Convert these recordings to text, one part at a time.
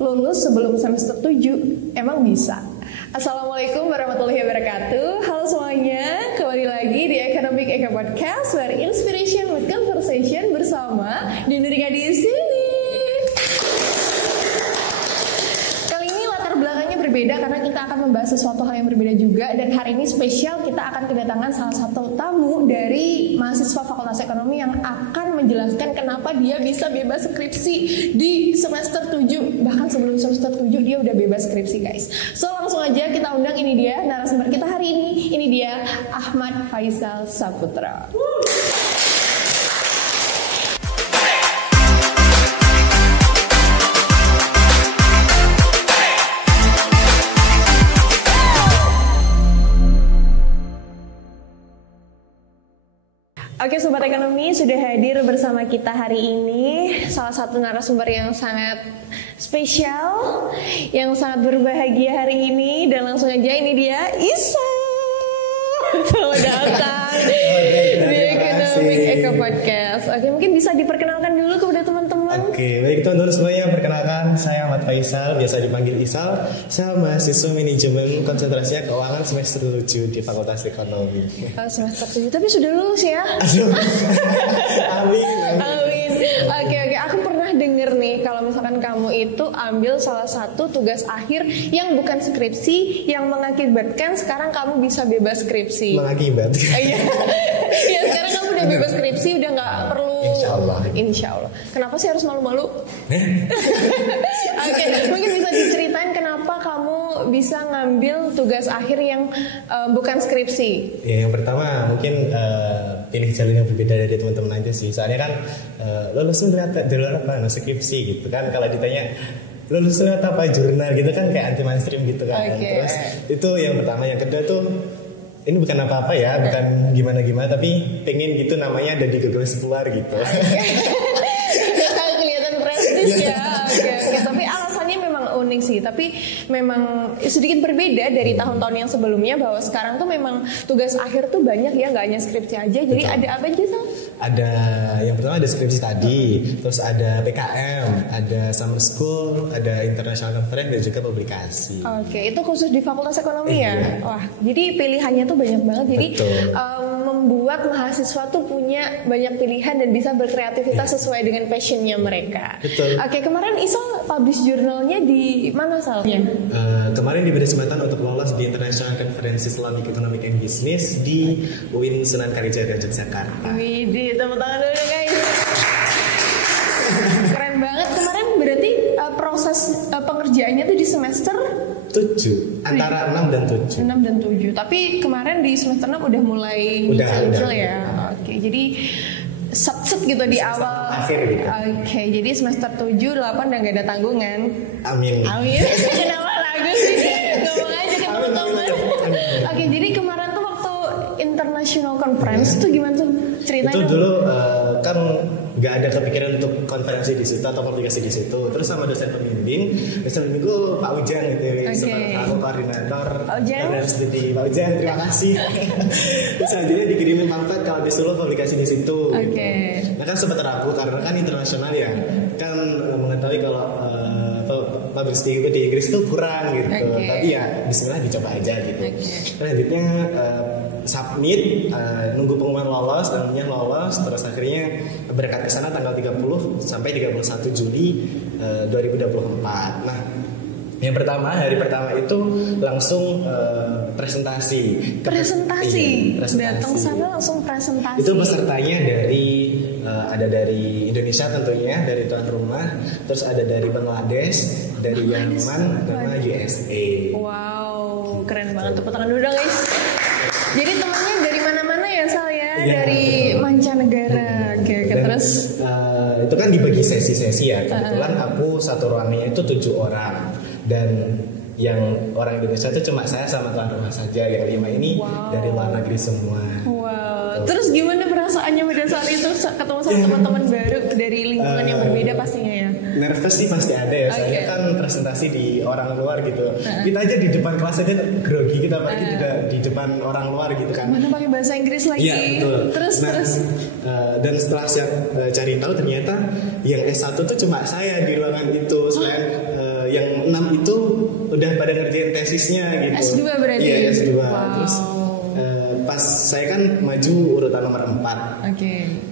Lulus sebelum semester 7 emang bisa? Assalamualaikum warahmatullahi wabarakatuh. Halo semuanya, kembali lagi di Academic Eka Podcast, where inspiration with conversation bersama Dinurika di sini. Kali ini latar belakangnya berbeda karena kita akan membahas sesuatu hal yang berbeda juga, dan hari ini spesial kita akan kedatangan salah satu tamu dari mahasiswa Fakultas Ekonomi yang akan menjelaskan kenapa dia bisa bebas skripsi di semester 7. Bahkan sebelum semester 7 dia udah bebas skripsi, guys. So langsung aja kita undang, ini dia narasumber kita hari ini. Ini dia Ahmad Faisal Saputra. Oke, Sobat Ekonomi, sudah hadir bersama kita hari ini salah satu narasumber yang sangat spesial, yang sangat berbahagia hari ini, dan langsung aja ini dia Isa. Selamat datang di Academic Eka Podcast. Oke, mungkin bisa diperkenalkan dulu kepada teman-teman. Oke, baik teman-teman semuanya, perkenalkan saya Ahmad Faisal, biasa dipanggil Isal. Saya mahasiswa manajemen konsentrasinya keuangan semester 7 di Fakultas Ekonomi. Semester 7, tapi sudah lulus ya? Amin. Oke, aku pernah denger nih kalau misalkan kamu itu ambil salah satu tugas akhir yang bukan skripsi, yang mengakibatkan sekarang kamu bisa bebas skripsi. Mengakibatkan. Iya. Ya, sekarang kamu udah bebas skripsi, udah nggak perlu. Insya Allah. Kenapa sih harus malu-malu? Oke, mungkin bisa diceritain kenapa kamu bisa ngambil tugas akhir yang bukan skripsi? Ya, yang pertama mungkin pilih jalur yang berbeda dari teman-teman aja sih. Soalnya kan lulusnya jalur apa? Skripsi gitu kan. Kalau ditanya lulusnya apa, jurnal gitu kan kayak anti mainstream gitu kan. Okay. Terus itu yang pertama. Yang kedua tuh ini bukan apa-apa ya, bukan gimana-gimana, tapi pengen gitu namanya ada di Google Scholar gitu. Kelihatan prestis ya. Oke. Tapi alasannya memang unik sih. Tapi memang sedikit berbeda dari tahun-tahun yang sebelumnya, bahwa sekarang tuh memang tugas akhir tuh banyak ya, nggak hanya skripsi aja. Jadi betul. Ada apa aja Sal? Ada yang pertama ada skripsi tadi, terus ada PKM, ada summer school, ada international conference, dan juga publikasi. Oke, itu khusus di Fakultas Ekonomi ya? Iya. Wah, jadi pilihannya tuh banyak banget. Jadi membuat mahasiswa tuh punya banyak pilihan dan bisa berkreativitas sesuai dengan passionnya mereka. Betul. Oke, kemarin Isal publish jurnalnya di mana Salnya? Kemarin diberi kesempatan untuk lolos di International Conference Islamic Economic and Business di UIN Sunan Kalijaga, Yogyakarta. Widih, tepuk tangan dulu guys. Keren banget. Kemarin berarti proses pengerjaannya tuh di semester 7, antara 6 dan 7. 6 dan 7. Tapi kemarin di semester 6 udah mulai nyicil ya. Oke, jadi set gitu di semester awal akhir gitu. Oke, jadi semester 7, 8 udah gak ada tanggungan. Amin. Kenapa lagu sih? Ngomong aja ke teman-teman. Oke, jadi kemarin tuh waktu International Conference tuh gimana tuh ceritanya? Itu dulu kan nggak ada kepikiran untuk konferensi di situ atau publikasi di situ. Terus sama dosen pembimbing Pak Ujang gitu, sebagai aku koordinator dan studi. Pak Ujang, terima kasih. Terus selanjutnya dikirimin pamflet kalau disuruh publikasi di situ. Gitu. Nah kan sempat ragu karena kan internasional ya, kan mengetahui kalau public speaking di Inggris itu kurang gitu. Tapi ya Bismillah dicoba aja gitu. Selanjutnya submit, nunggu pengumuman lolos, namanya lolos, terus akhirnya berangkat ke sana tanggal 30 sampai 31 Juli 2024. Nah, yang pertama, hari pertama itu langsung presentasi. Presentasi. Datang sana langsung presentasi. Itu pesertanya dari ada dari Indonesia tentunya, dari tuan rumah, terus ada dari Bangladesh, dari Yaman, sama USA. Wow, keren banget. Tepuk tangan dulu dong guys. Jadi temannya dari mana-mana ya Sal ya? Dari mancanegara. Oke, terus itu kan dibagi sesi-sesi ya. Kebetulan aku satu ruangannya itu 7 orang, dan yang orang Indonesia itu cuma saya sama tuan rumah saja. Yang 5 ini dari luar negeri semua. Wow. Terus gimana perasaannya pada saat itu ketemu sama teman-teman baru dari lingkungan yang berbeda pastinya ya? Nervous sih pasti ada ya. Soalnya kan presentasi di orang luar gitu. Kita aja di depan kelas aja grogi, kita apalagi di depan orang luar gitu kan. Mana pakai bahasa Inggris lagi? Iya betul. Terus dan setelah saya cari tahu ternyata yang S1 tuh cuma saya di ruangan itu. Selain 6 itu udah pada ngerjain tesisnya gitu. S2 berarti? Iya S2. Wow. Terus pas saya kan maju urutan nomor 4.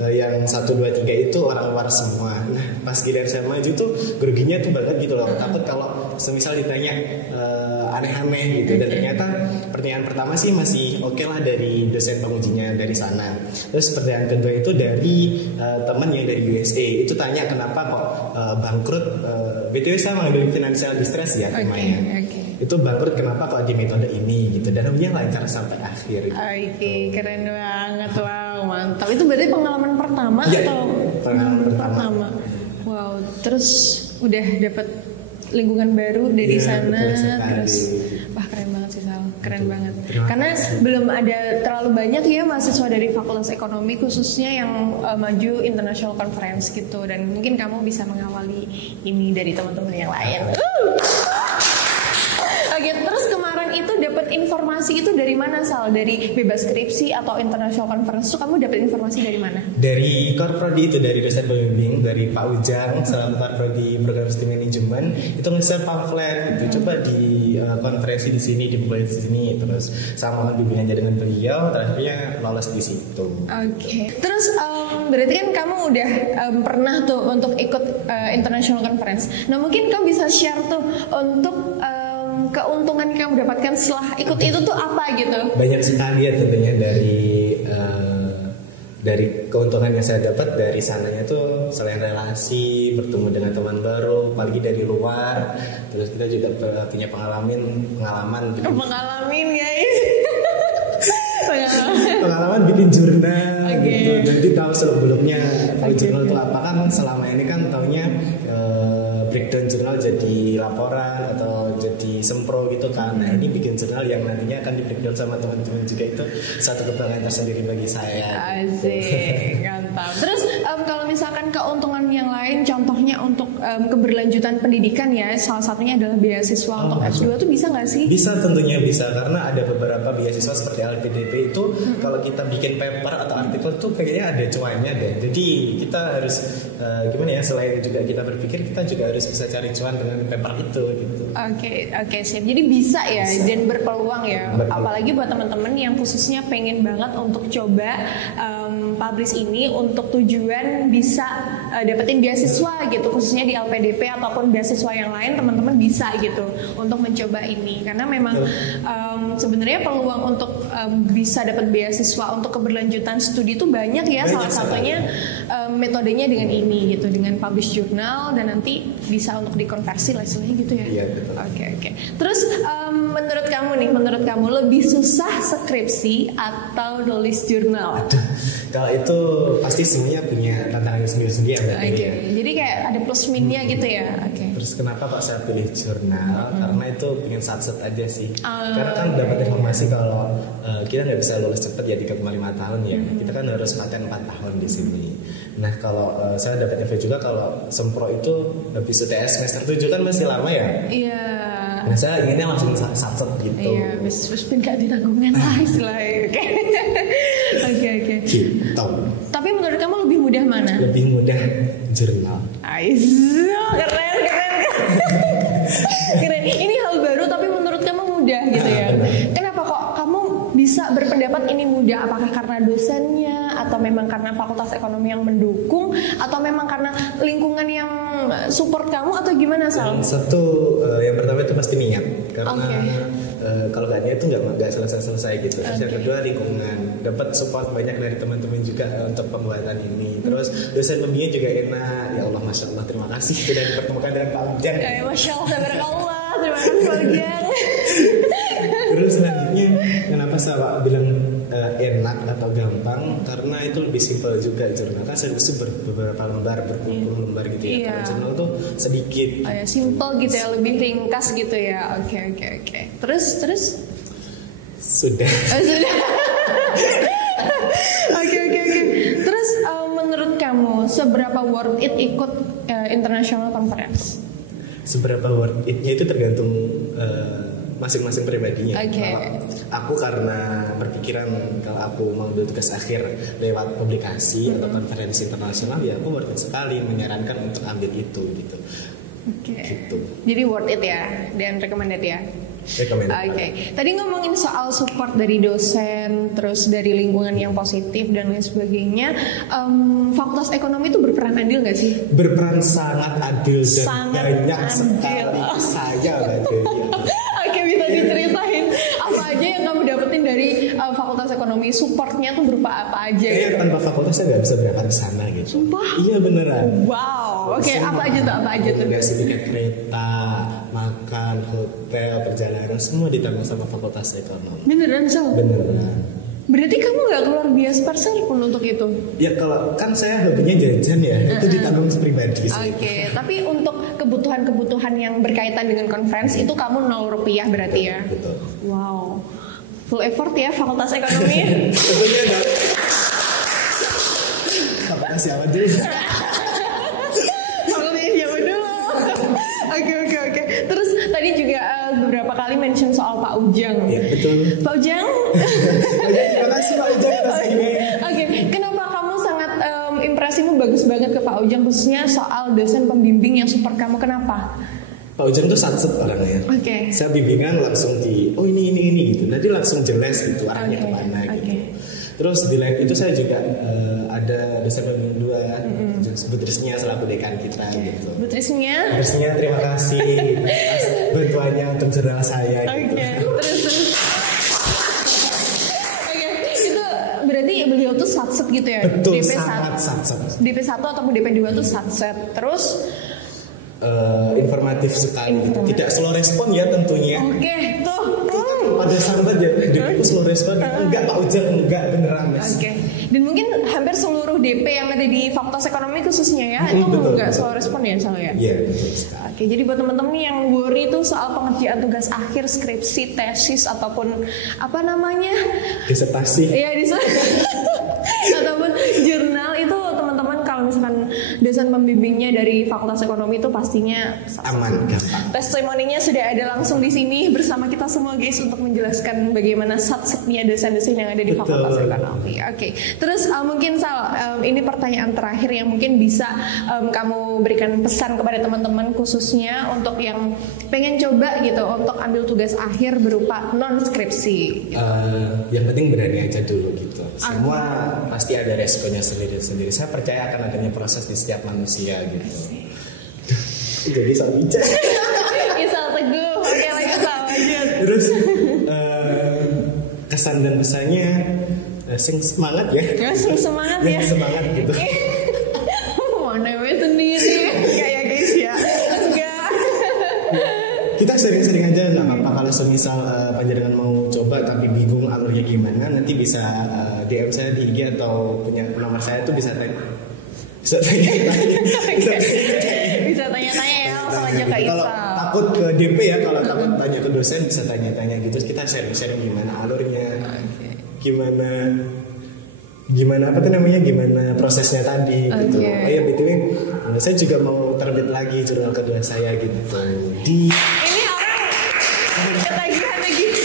Yang 1, 2, 3 itu orang luar semua. Nah pas giliran saya maju tuh groginya tuh banget gitu loh. Takut kalau semisal ditanya aneh-aneh gitu. Dan ternyata pertanyaan pertama sih masih oke lah dari dosen pengujinya dari sana. Terus pertanyaan kedua itu dari teman yang dari USA. Itu tanya kenapa kok bangkrut. BTW saya mengambil financial distress ya temanya. Itu bangkrut kenapa kok di metode ini gitu. Dan dia lancar sampai akhir gitu. Keren banget. Wow, mantap. Itu berarti pengalaman pertama atau pengalaman pertama. Wow, terus udah dapat lingkungan baru dari sana, terus wah keren banget sih Sal, keren banget. Karena belum ada terlalu banyak ya mahasiswa dari Fakultas Ekonomi khususnya yang maju international conference gitu, dan mungkin kamu bisa mengawali ini dari teman-teman yang lain. Oke, terus kemarin itu dapat informasi itu dari mana Sal? Dari bebas skripsi atau international conference? Itu kamu dapat informasi dari mana? Dari Korprodi itu, dari dosen pembimbing, dari Pak Ujang, salah Korprodi Program Studi Manajemen, itu nge-share pamflet gitu. Coba di konferensi di sini, dibuat di sini, terus sama bimbingannya dengan beliau, terakhirnya lolos di situ. Oke. Terus berarti kan kamu udah pernah tuh untuk ikut international conference. Nah mungkin kamu bisa share tuh untuk keuntungan yang kamu dapatkan setelah ikut itu tuh apa gitu? Banyak sekali ya tentunya dari keuntungan yang saya dapat dari sananya tuh selain relasi, bertemu dengan teman baru, apalagi dari luar, terus kita juga punya pengalaman guys. Pengalaman bikin jurnal gitu, jadi tahu seluk-beluknya jurnal itu apa. Kan selama ini kan taunya breakdown jurnal jadi laporan atau jadi sempro gitu kan. Nah ini bikin jurnal yang nantinya akan di breakdown sama teman-teman juga, itu satu kebanggaan tersendiri bagi saya. Asik, mantap. Terus kalau misalkan keuntungan yang lain, contohnya untuk keberlanjutan pendidikan ya, salah satunya adalah beasiswa untuk S2 tuh bisa nggak sih? Bisa, tentunya bisa, karena ada beberapa beasiswa seperti LPDP itu kalau kita bikin paper atau artikel tuh kayaknya ada cuannya deh. Jadi kita harus gimana ya, selain juga kita berpikir, kita juga harus bisa cari cuan dengan paper itu gitu. Oke, sip. Jadi bisa ya, dan berpeluang ya. Apalagi buat teman-teman yang khususnya pengen banget untuk coba publish ini untuk tujuan bisa dapetin beasiswa gitu, khususnya di LPDP ataupun beasiswa yang lain, teman-teman bisa gitu untuk mencoba ini. Karena memang sebenarnya peluang untuk bisa dapat beasiswa untuk keberlanjutan studi itu banyak ya. Salah satunya metodenya dengan ini gitu, dengan publish jurnal, dan nanti bisa untuk dikonversi lah istilahnya gitu ya. Iya, betul. Oke. Terus menurut kamu lebih susah skripsi atau nulis jurnal? Kalau itu pasti semuanya punya tantangan sendiri-sendiri ya. Jadi kayak ada plus minusnya gitu ya. Terus kenapa Pak saya pilih jurnal? Karena itu pengen satset aja sih. Karena kan dapat informasi kalau kita nggak bisa lulus cepat ya 3,5 tahun ya. Kita kan harus paten 4 tahun di sini. Nah kalau saya dapat info juga kalau sempro itu habis UTS semester 7 kan masih lama ya. Iya. Nah saya inginnya langsung satset gitu. Iya, terus pindah di tanggungan lah istilahnya. Oke. Gitu. Tapi menurut kamu lebih mudah mana? Lebih mudah jurnal. Keren. Ini hal baru tapi menurut kamu mudah gitu ya. Kenapa kok kamu bisa berpendapat ini mudah? Apakah karena dosennya, atau memang karena Fakultas Ekonomi yang mendukung, atau memang karena lingkungan yang support kamu, atau gimana Sal? Yang pertama itu pasti niat. Karena kalau gak niat itu nggak selesai gitu. Terus yang kedua lingkungan, dapat support banyak dari teman-teman juga untuk pembuatan ini. Terus dosen pembimbingnya juga enak. Ya Allah, masya Allah, terima kasih sudah dipertemukan dengan Pak Ujang. Masya Allah, barakallah, terima kasih Pak Ujang. Terus selanjutnya kenapa saya bilang enak atau gampang, karena itu lebih simpel juga jurnal. Kan saya bisa beberapa lembar, berpuluh lembar gitu ya. Kalau jurnal tuh sedikit. Simple gitu ya, lebih ringkas gitu ya. Oke. Terus? Sudah. Oke. Terus menurut kamu seberapa worth it ikut international conference? Seberapa worth it-nya itu tergantung masing-masing pribadinya. Aku karena berpikiran kalau aku mau tugas akhir lewat publikasi atau konferensi internasional, ya aku worth it sekali menyarankan untuk ambil itu gitu. Gitu. Jadi worth it ya dan recommended ya. Oke. Tadi ngomongin soal support dari dosen, terus dari lingkungan yang positif dan lain sebagainya. Fakultas Ekonomi itu berperan adil nggak sih? Berperan sangat adil dan banyak sekali saya Oke, bisa diceritain apa aja yang kamu dapetin dari Fakultas Ekonomi? Supportnya tuh berupa apa aja? Kayak tanpa fakultas saya nggak bisa berangkat ke sana gitu. Sumpah? Iya beneran. Wow. Oke, apa aja tuh? Ngasih tiket kereta, makan, hotel, perjalanan semua ditanggung sama Fakultas Ekonomi. Beneran Sal? Beneran. Berarti kamu nggak keluar biaya sepeser pun untuk itu? Ya kalau kan saya hobinya jajan ya, itu ditanggung pribadi. Oke, tapi untuk kebutuhan-kebutuhan yang berkaitan dengan conference itu kamu 0 rupiah berarti ya? Betul. Wow, full effort ya Fakultas Ekonomi. Tentunya dong. Fakultas siapa dulu? Oke. Terus tadi juga beberapa kali mention soal Pak Ujang. Iya betul. Pak Ujang. Terima kasih Pak Ujang atas ini. Oke. Kenapa kamu sangat impresimu bagus banget ke Pak Ujang khususnya soal dosen pembimbing yang support kamu? Kenapa? Pak Ujang tuh satset orangnya. Oke. Saya bimbingan langsung ini gitu. Nanti langsung jelas gitu arahnya kemana gitu. Terus di lain itu saya juga ada dosen pembimbing 2, Butrisnya selaku dekan kita gitu. Butrisnya terima kasih atas bantuannya untuk jurnal saya gitu. Terus. Itu berarti beliau tuh satset gitu ya? Betul, DP sangat satset. DP1 ataupun DP2 tuh satset. Terus informatif sekali. Tidak slow respon ya tentunya. Oke, tuh. Pada sambat ya, DP slow respon. Enggak Pak Ujang, enggak beneran Mas. Oke. Dan mungkin hampir seluruh DP yang ada di Fakultas Ekonomi khususnya ya, itu enggak slow respon ya soalnya. Iya, betul. Oke, jadi buat teman-teman nih yang worry tuh soal pengerjaan tugas akhir, skripsi, tesis ataupun apa namanya? Disertasi. Iya, ataupun jurnal itu teman-teman kalau misalkan dosen pembimbingnya dari Fakultas Ekonomi itu pastinya aman, gampang. Testimoninya sudah ada langsung di sini bersama kita semua guys untuk menjelaskan bagaimana satsetnya dosen-dosen yang ada di Fakultas Ekonomi. Oke. Terus mungkin Sal, ini pertanyaan terakhir yang mungkin bisa kamu berikan pesan kepada teman-teman khususnya untuk yang pengen coba gitu untuk ambil tugas akhir berupa non skripsi. Yang penting berani aja dulu gitu. Semua pasti ada resikonya sendiri-sendiri. Saya percaya akan adanya proses di setiap manusia gitu. Jadi Sal bijak. Isal teguh. Oke, lagi Sal lanjut. Terus kesan dan pesannya sing semangat ya. Sing semangat ya. Semangat gitu. Mana we sendiri. Enggak ya guys ya. Enggak. Kita sering-sering aja nggak apa-apa kalau semisal panjenengan mau coba tapi bingung alurnya gimana, nanti bisa DM saya di IG atau punya nomor saya tuh bisa tanya-tanya ya langsung aja ke Isal. Kalau takut ke DP ya, kalau takut tanya ke dosen bisa tanya-tanya gitu. Kita sharing-sharing gimana alurnya, gimana apa tuh namanya, gimana prosesnya tadi gitu. Oh ya BTW, saya juga mau terbit lagi jurnal kedua saya gitu. Ini orang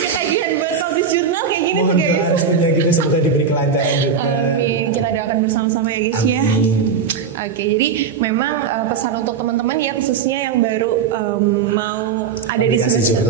ketagihan buat publish jurnal kayak gini tuh guys. Restunya gitu, semoga diberi kelancaran juga. Amin. Kita doakan bersama-sama ya guys. Amin. Ya. Oke, jadi memang pesan untuk teman-teman ya khususnya yang baru mau ada di semester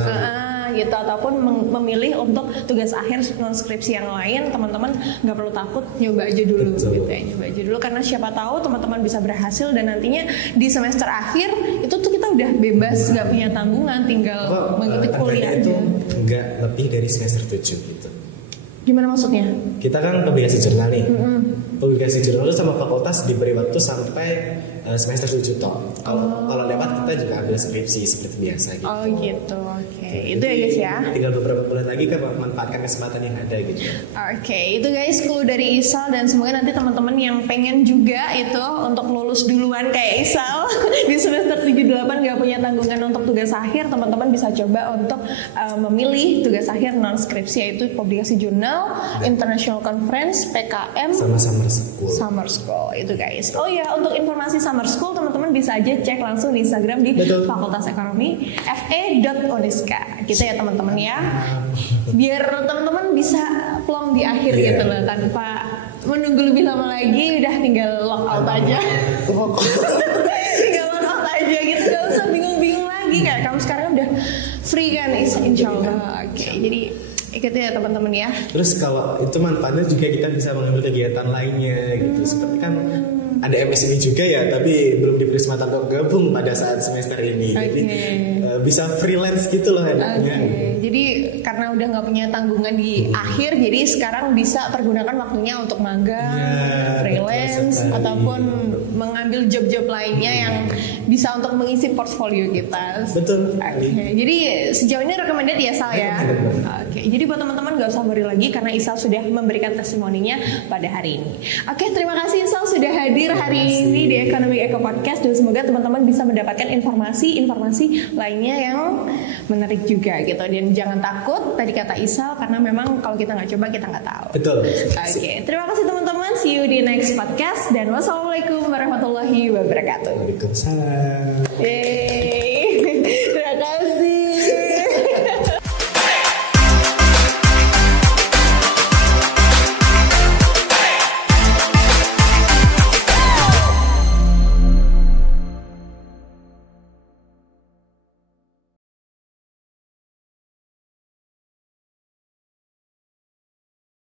gitu ataupun memilih untuk tugas akhir non skripsi yang lain, teman-teman nggak perlu takut, nyoba aja dulu. Betul. Gitu ya, nyoba aja dulu karena siapa tahu teman-teman bisa berhasil dan nantinya di semester akhir itu tuh kita udah bebas, nggak punya tanggungan, tinggal mengikuti kuliah aja. Nggak lebih dari semester 7 gitu. Gimana maksudnya? Kita kan publikasi jurnal nih. Publikasi jurnal itu sama fakultas diberi waktu sampai semester 7 toh. Kalau lewat kita juga ambil skripsi seperti biasa gitu. Oh gitu, oke. Itu ya guys ya. Tinggal beberapa bulan lagi kan memanfaatkan kesempatan yang ada gitu. Oke, itu guys clue dari Isal dan semoga nanti teman-teman yang pengen juga itu untuk lulus duluan kayak Isal di semester 7-8 gak punya tanggungan untuk tugas akhir, teman-teman bisa coba untuk memilih tugas akhir non skripsi yaitu publikasi jurnal, international conference, PKM, sama summer school itu guys. Oh ya, untuk informasi summer school teman-teman bisa aja cek langsung di Instagram di Fakultas Ekonomi fe.uniska gitu ya teman-teman ya, biar teman-teman bisa plong di akhir gitu loh tanpa menunggu lebih lama lagi, udah tinggal lock out aja tinggal lock out aja gitu, gak usah bingung Kamu sekarang udah free kan, insya Allah. Oke, jadi ikuti ya teman-teman ya. Terus kalau itu manfaatnya juga kita bisa mengambil kegiatan lainnya gitu. Seperti kan ada MSI juga ya, tapi belum diberi kesempatan untuk gabung pada saat semester ini. Jadi bisa freelance gitu loh enaknya. Jadi karena udah nggak punya tanggungan di akhir, jadi sekarang bisa pergunakan waktunya untuk magang, freelance, ataupun mengambil job-job lainnya yang bisa untuk mengisi portfolio kita. Betul. Jadi sejauh ini recommended ya Sal ya. Jadi buat teman-teman nggak usah worry lagi karena Isal sudah memberikan testimoninya pada hari ini. Terima kasih Isal sudah hadir hari ini di Ekonomi Eko Podcast, dan semoga teman-teman bisa mendapatkan informasi-informasi lainnya yang menarik juga gitu. Dan jangan takut tadi kata Isal, karena memang kalau kita nggak coba kita nggak tahu. Betul. Terima kasih teman-teman. See you di next podcast dan wassalamualaikum warahmatullahi wabarakatuh. Waalaikumsalam. Yeay.